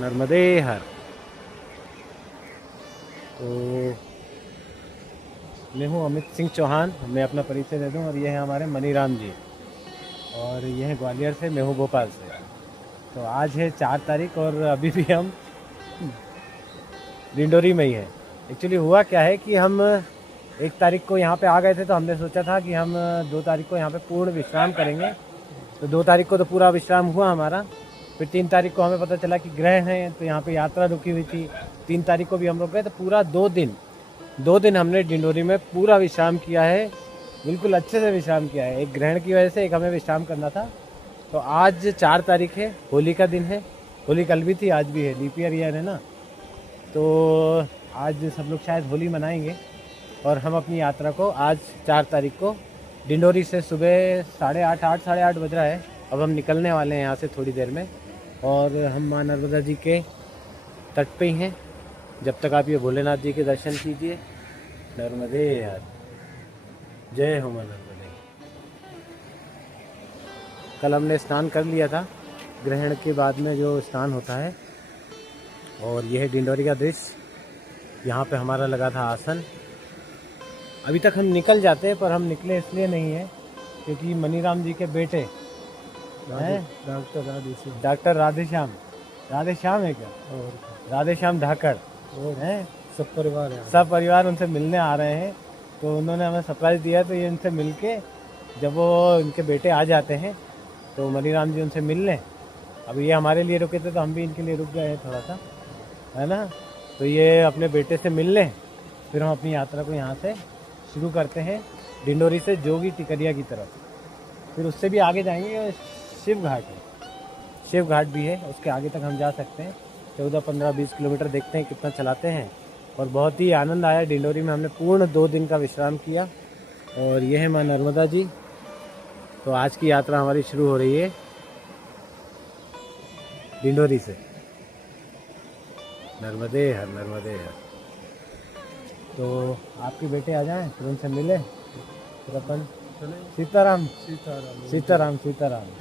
नर्मदे हर। तो मैं हूँ अमित सिंह चौहान, मैं अपना परिचय दे दूँ। और ये है हमारे मनीराम जी, और ये है ग्वालियर से, मैं हूँ भोपाल से। तो आज है 4 तारीख और अभी भी हम डिंडोरी में ही है। एक्चुअली हुआ क्या है कि हम 1 तारीख को यहाँ पे आ गए थे, तो हमने सोचा था कि हम 2 तारीख को यहाँ पे पूर्ण विश्राम करेंगे। तो 2 तारीख को तो पूरा विश्राम हुआ हमारा। फिर 3 तारीख को हमें पता चला कि ग्रहण है, तो यहाँ पे यात्रा रुकी हुई थी। 3 तारीख को भी हम लोग गए, तो पूरा 2 दिन हमने डिंडोरी में पूरा विश्राम किया है। बिल्कुल अच्छे से विश्राम किया है। एक ग्रहण की वजह से एक हमें विश्राम करना था। तो आज 4 तारीख है, होली का दिन है। होली कल भी थी, आज भी है, लीप ईयर है ना। तो आज सब लोग शायद होली मनाएंगे। और हम अपनी यात्रा को आज 4 तारीख को डिंडोरी से सुबह 8:30 साढ़े 8 बज रहा है। अब हम निकलने वाले हैं यहाँ से थोड़ी देर में। और हम माँ नर्मदा जी के तट पे ही हैं। जब तक आप ये भोलेनाथ जी के दर्शन कीजिए। नर्मदे हर, जय हो माँ नर्मदे। कल हमने स्नान कर लिया था, ग्रहण के बाद में जो स्नान होता है। और यह है डिंडोरी का दृश्य। यहाँ पे हमारा लगा था आसन। अभी तक हम निकल जाते, पर हम निकले इसलिए नहीं है क्योंकि मनीराम जी के बेटे हैं डॉक्टर राधेश्याम है क्या, और राधेश्याम धाकड़ हैं, सब परिवार उनसे मिलने आ रहे हैं। तो उन्होंने हमें सरप्राइज़ दिया। तो ये उनसे मिल के जब वो इनके बेटे आ जाते हैं तो मनीराम जी उनसे मिल लें। अब ये हमारे लिए रुके थे, तो हम भी इनके लिए रुक गए हैं थोड़ा सा, है ना। तो ये अपने बेटे से मिल लें, फिर हम अपनी यात्रा को यहाँ से शुरू करते हैं, डिंडोरी से जोगी टिकरिया की तरफ। फिर उससे भी आगे जाएंगे, शिव घाट है, शिव घाट भी है, उसके आगे तक हम जा सकते हैं। 14, 15, 20 किलोमीटर देखते हैं कितना चलाते हैं। और बहुत ही आनंद आया डिंडोरी में। हमने पूर्ण 2 दिन का विश्राम किया। और ये है माँ नर्मदा जी। तो आज की यात्रा हमारी शुरू हो रही है डिंडोरी से। नर्मदे हर, नर्मदे हर। तो आपके बेटे आ जाएं, फिर उनसे मिले, फिर अपन सीताराम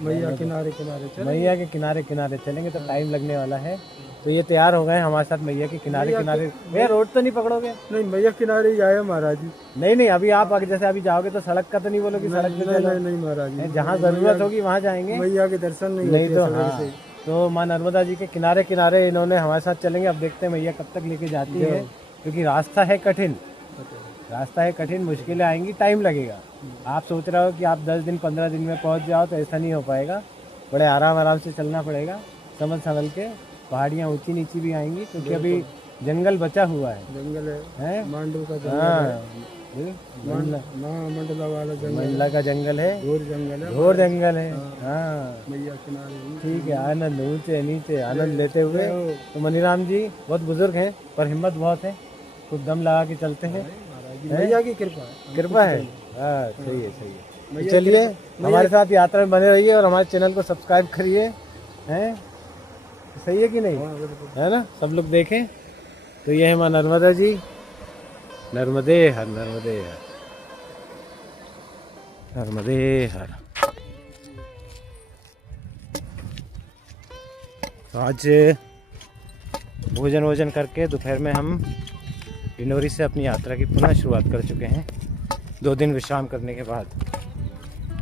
मैया किनारे किनारे चले। मैया के किनारे किनारे चलेंगे, तो टाइम लगने वाला है। तो ये तैयार हो गए हमारे साथ मैया के किनारे किनारे। भैया रोड तो नहीं पकड़ोगे? नहीं, मैया किनारे ही आए महाराज जी। नहीं, अभी आप जैसे अभी जाओगे तो सड़क का तो नहीं बोलोगे? सड़क पे चलो। नहीं महाराज जी, जहाँ जरूरत होगी वहाँ जाएंगे। मैया के दर्शन नहीं तो हाँ। तो माँ नर्मदा जी के किनारे किनारे इन्होंने हमारे साथ चलेंगे। अब देखते हैं मैया कब तक लेके जाती है, क्योंकि रास्ता है कठिन, मुश्किलें आएंगी, टाइम लगेगा। आप सोच रहे हो कि आप 10 दिन 15 दिन में पहुंच जाओ, तो ऐसा नहीं हो पाएगा। बड़े आराम से चलना पड़ेगा, संभल के। पहाड़ियाँ ऊंची नीची भी आएंगी, क्योंकि अभी जंगल बचा हुआ है। जंगल है, मांडू का जंगल है, मंडला वाला जंगल, मंडला का जंगल है, घोर जंगल है। हाँ, मैया किनारे। ठीक है, आनंद ऊंचे नीचे आनंद लेते हुए। तो मनीराम जी बहुत बुजुर्ग हैं, पर हिम्मत बहुत है, खूब दम लगा के चलते हैं। मैया की कृपा है। हाँ, सही है। चलिए, हमारे साथ यात्रा में बने रहिए और हमारे चैनल को सब्सक्राइब करिए, हैं? सही है कि नहीं, है ना? सब लोग देखें। तो ये है माँ नर्मदा जी। नर्मदे हर, नर्मदे हर, नर्मदे हर। तो आज भोजन करके दोपहर में हम डिंडोरी से अपनी यात्रा की पुनः शुरुआत कर चुके हैं, 2 दिन विश्राम करने के बाद।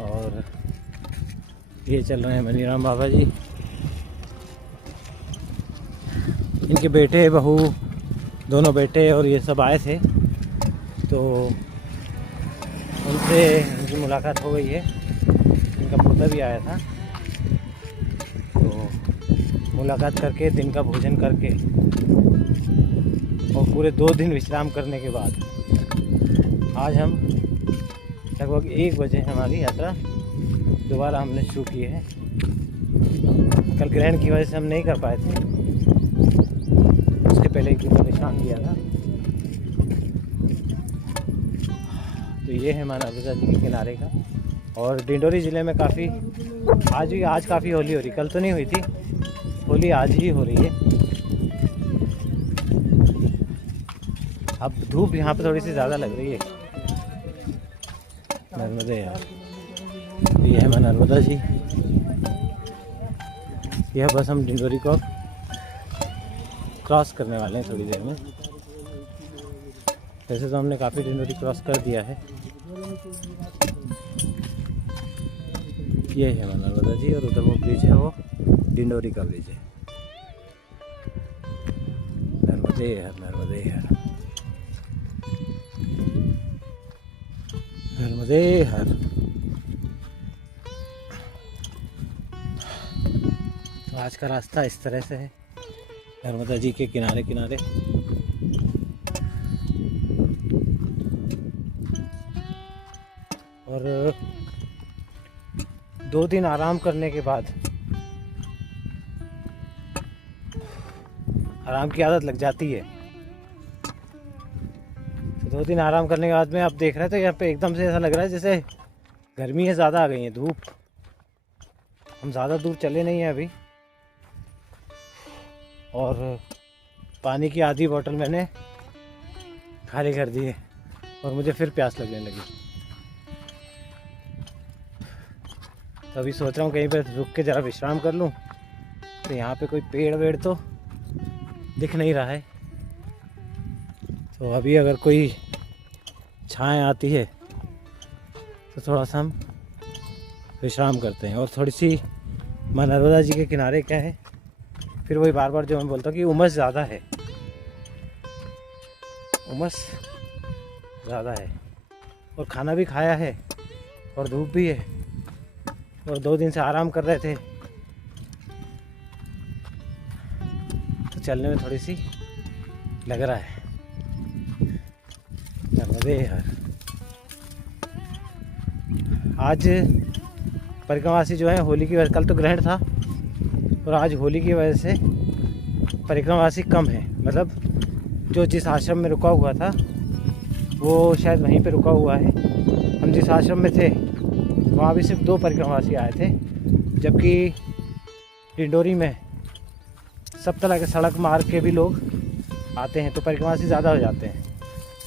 और ये चल रहे हैं मनीराम बाबा जी। इनके बेटे बहू, दोनों बेटे और ये सब आए थे, तो उनसे उनकी मुलाकात हो गई है। इनका पोता भी आया था। तो मुलाकात करके, दिन का भोजन करके और पूरे 2 दिन विश्राम करने के बाद आज हम लगभग 1 बजे हमारी यात्रा दोबारा हमने शुरू की है। कल ग्रहण की वजह से हम नहीं कर पाए थे, उसके पहले 1 दिन का विश्राम किया था। तो ये है माँ नर्मदा जी के किनारे का। और डिंडोरी ज़िले में काफ़ी आज काफ़ी होली हो रही, कल तो नहीं हुई थी होली, आज ही हो रही है। अब धूप यहाँ पे थोड़ी सी ज़्यादा लग रही है। नर्मदे यार, ये है माँ नर्मदा जी। यह बस हम डिंडोरी को क्रॉस करने वाले हैं थोड़ी देर में। वैसे तो हमने काफ़ी डिंडोरी क्रॉस कर दिया है। ये है नर्मदा जी, और उधर वो ब्रिज है, वो डिंडोरी का ब्रिज है। नर्मदे हर, नर्मदे हर, नर्मदे हर। तो आज का रास्ता इस तरह से है, नर्मदा जी के किनारे किनारे। और 2 दिन आराम करने के बाद आराम की आदत लग जाती है। तो 2 दिन आराम करने के बाद में आप देख रहे हैं तो यहाँ पे एकदम से ऐसा लग रहा है जैसे गर्मी है, ज़्यादा आ गई है, धूप। हम ज़्यादा दूर चले नहीं हैं अभी, और पानी की आधी बोतल मैंने खाली कर दी है और मुझे फिर प्यास लगने लगी। तो अभी सोच रहा हूँ कहीं पर रुक के ज़रा विश्राम कर लूँ। तो यहाँ पे कोई पेड़ वेड़ तो दिख नहीं रहा है, तो अभी अगर कोई छाया आती है तो थोड़ा सा हम विश्राम करते हैं। और थोड़ी सी माँ नर्मदा जी के किनारे क्या है, फिर वही बार बार जो मैं बोलता हूँ कि उमस ज़्यादा है, उमस ज़्यादा है, और खाना भी खाया है और धूप भी है, और 2 दिन से आराम कर रहे थे, तो चलने में थोड़ी सी लग रहा है। नर्मदे हर। आज परिक्रमावासी जो है होली की वजह, कल तो ग्रहण था और आज होली की वजह से परिक्रमावासी कम है। मतलब जो जिस आश्रम में रुका हुआ था वो शायद वहीं पे रुका हुआ है। हम जिस आश्रम में थे वहाँ भी सिर्फ 2 परिक्रमावासी आए थे, जबकि डिंडोरी में सब तरह के सड़क मार्ग के भी लोग आते हैं, तो परिक्रमावासी ज़्यादा हो जाते हैं।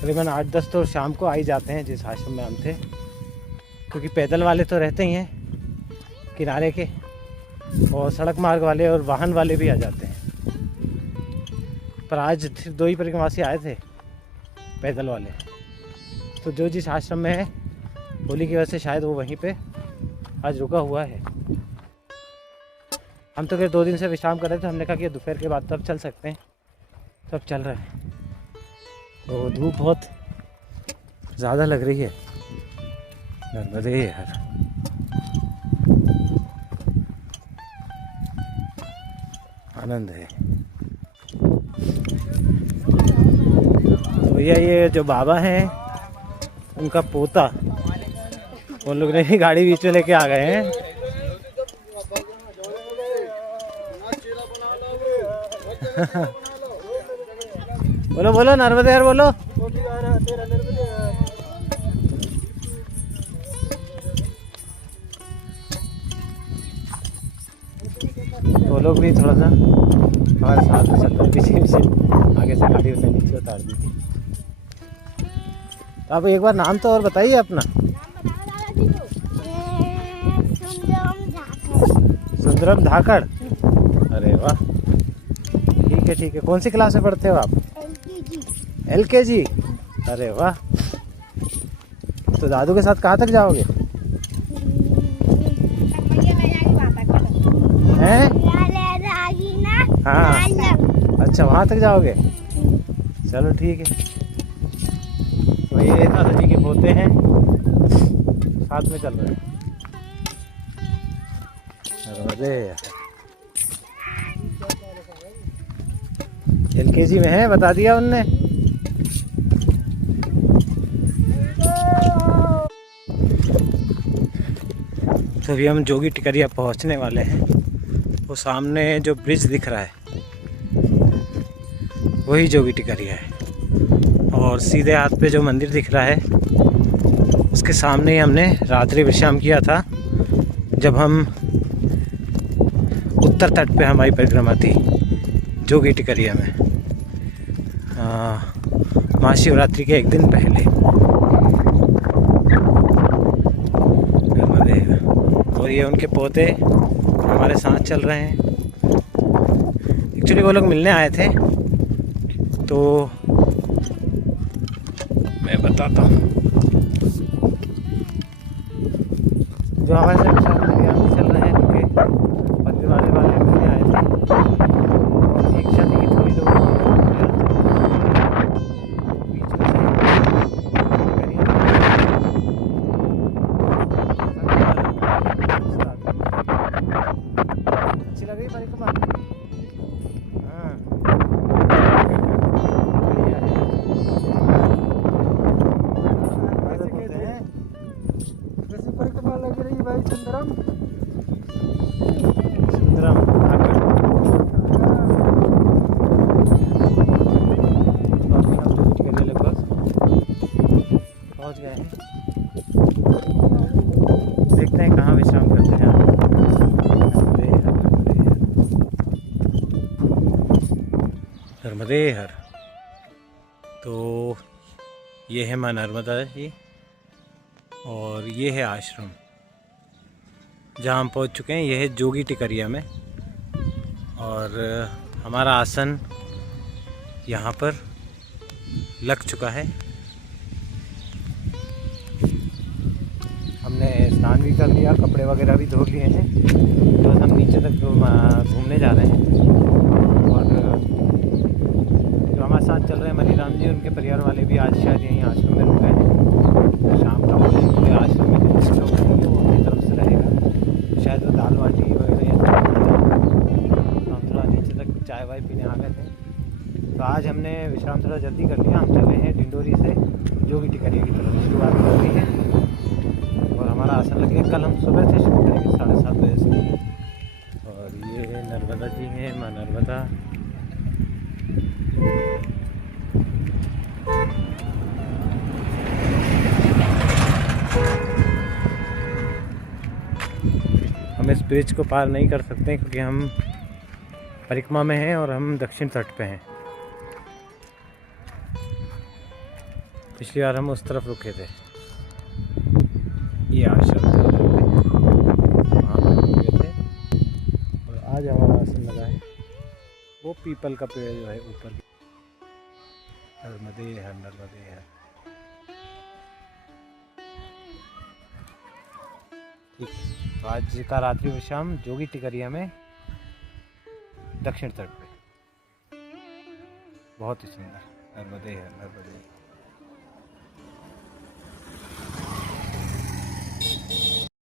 करीबन 8-10 तो शाम को आ ही जाते हैं जिस आश्रम में हम थे, क्योंकि पैदल वाले तो रहते ही हैं किनारे के, और सड़क मार्ग वाले और वाहन वाले भी आ जाते हैं। पर आज सिर्फ 2 ही परिक्रमावासी आए थे पैदल वाले। तो जो जिस आश्रम में है होली की वजह से शायद वो वहीं पे आज रुका हुआ है। हम तो फिर 2 दिन से विश्राम कर रहे थे, हमने कहा कि दोपहर के बाद तब चल सकते हैं, तब चल रहे हैं। तो धूप बहुत ज़्यादा लग रही है। नर्मदे हर। आनंद है। तो भैया ये जो बाबा हैं उनका पोता, उन लोग ने ही गाड़ी बीच में लेके आ गए हैं। बोलो बोलो नर्मदे हर बोलो। वो लोग भी थोड़ा सा हमारे साथ में चल रहे हैं, पीछे पीछे आगे से गाड़ी उसे नीचे उतार दी थी। तो आप एक बार नाम तो और बताइए अपना। सुंदरम धाकड़। अरे वाह, ठीक है ठीक है। कौन सी क्लास में पढ़ते हो आप? LKG। अरे वाह। तो दादू के साथ कहाँ तक जाओगे? हैं? हाँ, अच्छा वहाँ तक जाओगे, चलो ठीक है। तो ये दादा जी के पोते हैं, साथ में चल रहे हैं। LKG में है, बता दिया उनने। तो अभी हम जोगी टिकरिया पहुंचने वाले हैं। वो सामने जो ब्रिज दिख रहा है वही जोगी टिकरिया है, और सीधे हाथ पे जो मंदिर दिख रहा है उसके सामने ही हमने रात्रि विश्राम किया था जब हम उत्तर तट पे हमारी परिक्रमा थी जोगी टिकरिया में, महाशिवरात्रि के 1 दिन पहले। और ये उनके पोते हमारे साथ चल रहे हैं। एक्चुअली वो लोग मिलने आए थे तो मैं बताता हूँ, जो हमारे साथ चल रहे हैं उनके परिवार वाले मिलने आए थे और एक शादी की थोड़ी लोग बीच में से अच्छी लग रही परिक्रमा। हाँ कैसी परिक्रमा लग रही भाई सुंदरम? सुंदरम लगभग पहुँच गए हैं। देखते हैं कहाँ विश्राम करते हैं। नर्मदे हर। तो ये है माँ नर्मदा जी और ये है आश्रम जहाँ हम पहुँच चुके हैं। यह है जोगी टिकरिया में और हमारा आसन यहाँ पर लग चुका है। हमने स्नान भी कर लिया, कपड़े वगैरह भी धो लिए हैं, तो हम नीचे तक घूमने जा रहे हैं। और जो हमारे साथ चल रहे हैं मनीराम जी, उनके परिवार वाले भी आज शायद यहीं आश्रम में रुक गए हैं। शाम का पूरे आश्रम में जितने लोग रहेंगे वो अपनी तरफ से रहेगा। शायद वो दाल बाटी वगैरह या हम थोड़ा नीचे तक चाय वाय पीने आ गए थे, तो आज हमने विश्राम थोड़ा जल्दी कर लिया। हम चल रहे हैं डिंडोरी से जोगी टिकरिया की तरफ शुरुआत कर रही है और हमारा आसन लगे। कल हम सुबह से शुरू करेंगे 7:30 बजे से। और ये नर्मदा जी हैं, माँ नर्मदा। हम इस ब्रिज को पार नहीं कर सकते क्योंकि हम परिक्रमा में हैं और हम दक्षिण तट पे हैं। पिछली बार हम उस तरफ रुके थे। ये आश्रम थे, वहाँ पर रुके थे और आज हमारा आसन लगा है। वो पीपल का पेड़ जो है ऊपर। नर्मदे है, नर्मदे है। ठीक है, तो आज का रात्रि विश्राम जोगी टिकरिया में दक्षिण तट पे। बहुत ही सुंदर। नर्मदे है, नर्मदे।